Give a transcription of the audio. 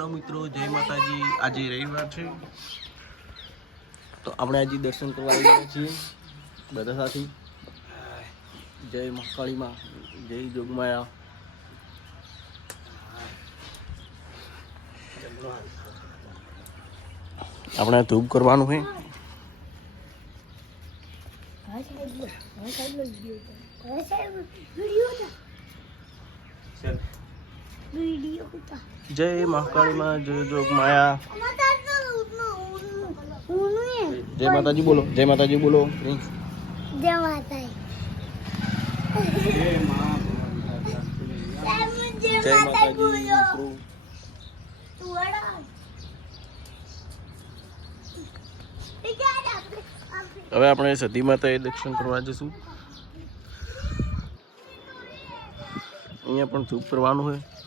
Hello મિત્રો, જય માતાજી। આજે રવિવાર છે તો આપણે આજે દર્શન કરવા આવી ગયા છીએ બધા સાથી। જય મહાકાળી માં, જય જોગમાયા। આપણે ધૂપ કરવાનું છે। जय महाकाली माँ, जय जोग माया। जय माता जी बोलो, जय माता जी बोलो। जय माता दी। जय माता जी। હવે આપણે સતી માતાએ દર્શન કરવા જઈશું। અહીંયા પણ ધૂપ કરવાનું છે।